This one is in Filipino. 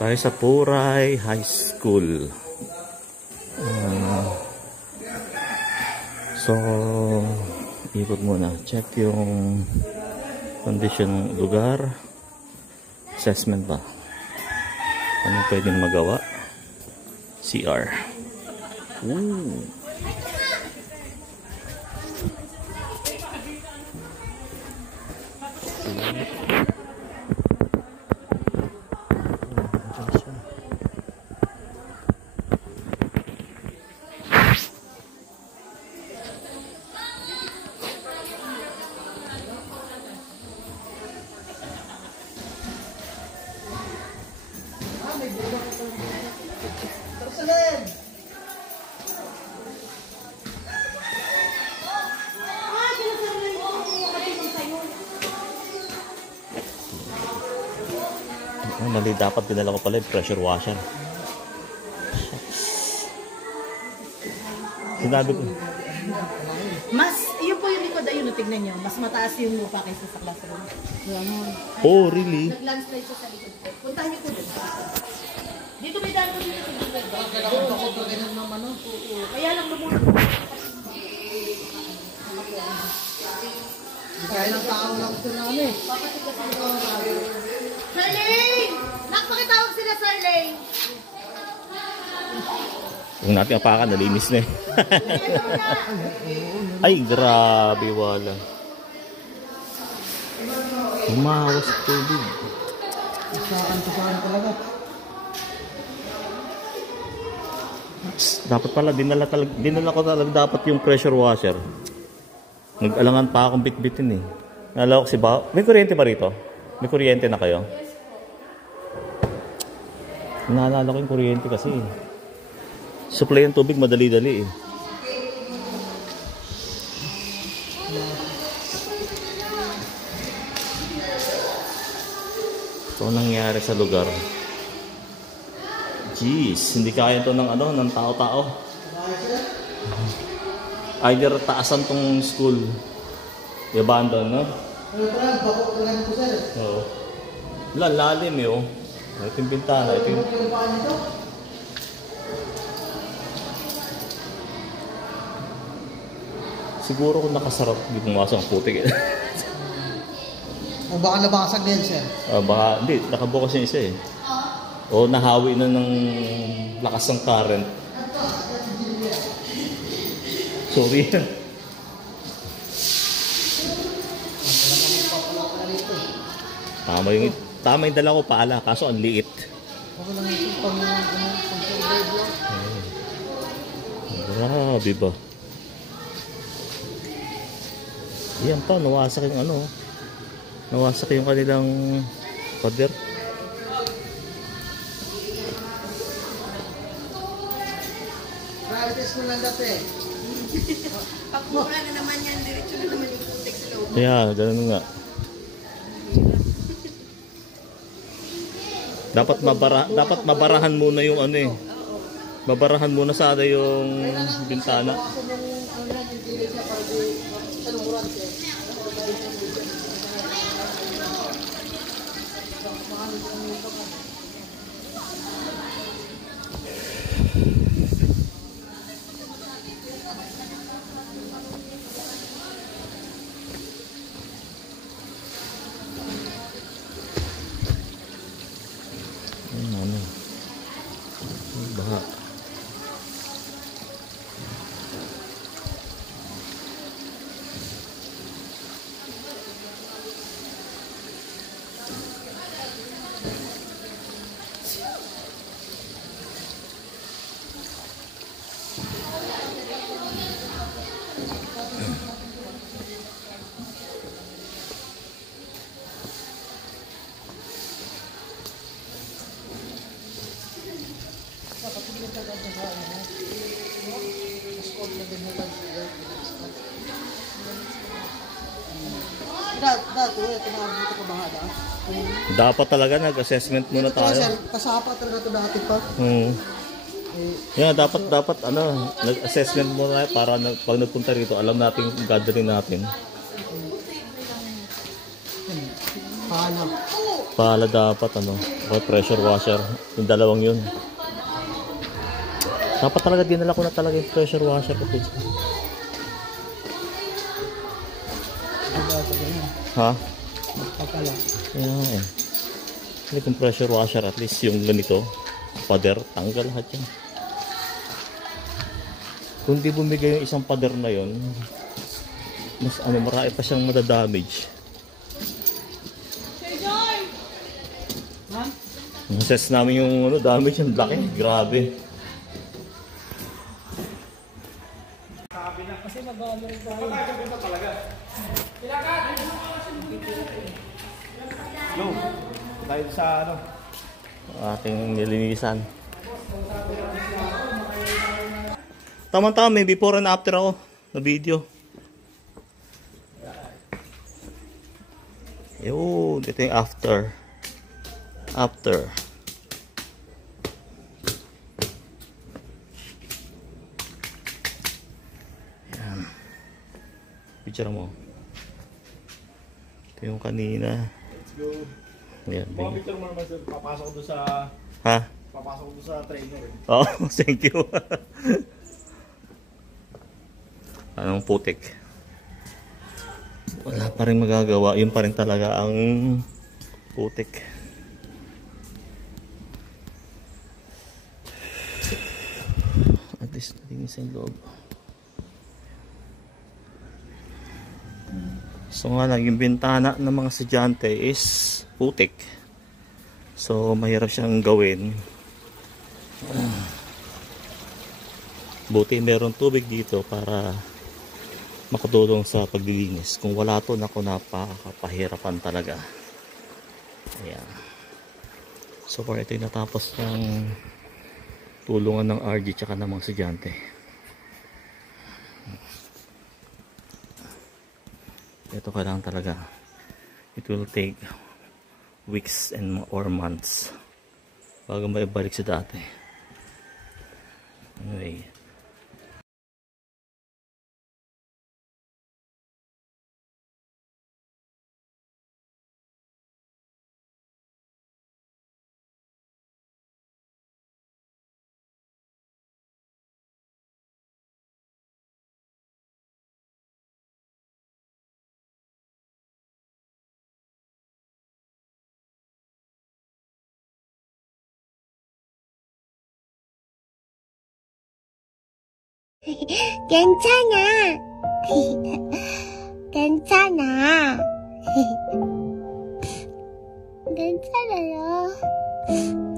Tayo sa Puray High School. So, ikot muna. Check yung condition ng lugar. Assessment ba? Ano pwedeng magawa? CR. Ooh. Mali, dapat dinala ko pala yung pressure washer. Sinabi ko. Mas, yun po yung likod ayun, tignan nyo. Mas mataas yung lupa kaysa sa classroom. Oh, really? Nag-landslide siya sa likod po. Puntahan nyo po dun. Dito may daan ko dito sa likod. Kailangan ako po ganyan naman. Kaya lang lumulog. Kaya lang tao lang ito namin. Papatigas ko. Sir Lane! Nakapakitawag sila, Sir Lane! Kung natin apakan, nalinis na eh. Ay, grabe, wala. Umawas tubig. Tusakan talaga. Dapat pala, dinala ko talaga dapat yung pressure washer. Nag-alangan pa akong bit-bitin eh. Nalala ko si Ba. May kuryente ba rito? May kuryente na kayo? Naalala ko yung kuryente kasi. Supply ng tubig madali-dali eh. Ito nangyari sa lugar. Jeez, hindi kaya ito ng tao-tao. Either taasan tong school. I-abandon, no? Oo. Lalim eh, oh. Ito yung bintana. Ito yung... Siguro kung nakasarap, hindi pumasok ang putik eh. O baka nabasag din siya? Baka, hindi. Nakabukas yung isa eh. O nahawi na ng lakas ng current. Sorry. Tama yung dala ko pala, kaso ang liit. Okay lang ito pang-survive lang. Grabe ba? Yan pa, nawasak yung ano. Nawasak yung kanilang pader. Practice mo lang dati. Pagmura na naman yan, diretso na naman yung putik sa loob. Kaya, ganun nga. Dapat mabarahan muna yung ano eh. Babarahan muna sana yung bintana. Baha. Dapat talaga nag-assessment muna tayo. Kasapa talaga ito dati pa. Yeah, dapat nag-assessment muna tayo para pag nagpunta rito, alam natin yung gathering natin. Paano? Pala dapat ano, pressure washer. Yung dalawang yun. Dapat talaga dinala ko na talaga yung pressure washer ko. Ha? Magpapala. Yeah, eh. Hindi kung pressure washer, at least yung ganito, pader, tanggal lahat yan. Kung di bumigay yung isang pader na yon, mas ano, marami pa siyang madadamage. Assess namin yung ano, damage yung laki, grabe. Kasi mag-ano rin tayo. Yo, tayo sa ano? Ating nilinisan. Tama-tama, may before and after ako na video. Yun, ito yung after. After. Yan. Picture mo. Ito yung kanina. Let's go. Yan. Mga picture mo naman sir, papasok ko doon sa... Ha? Papasok ko doon sa trainer eh. Oh, thank you. Anong putik? Wala pa rin magagawa. Yun pa rin talaga ang putik. At least nalinis yung loob. So nga lang, yung bintana ng mga estudyante is putik. So mahirap siyang gawin. Buti meron tubig dito para makatulong sa paglilinis. Kung wala to, naku, napakapahirapan talaga. Ayan. So far, ito yung natapos ng tulungan ng RG tsaka ng mga estudyante. Ito kailangan talaga. It will take weeks and or months bago maibalik sa dati. Anyway. 괜찮아. 괜찮아. 괜찮아요.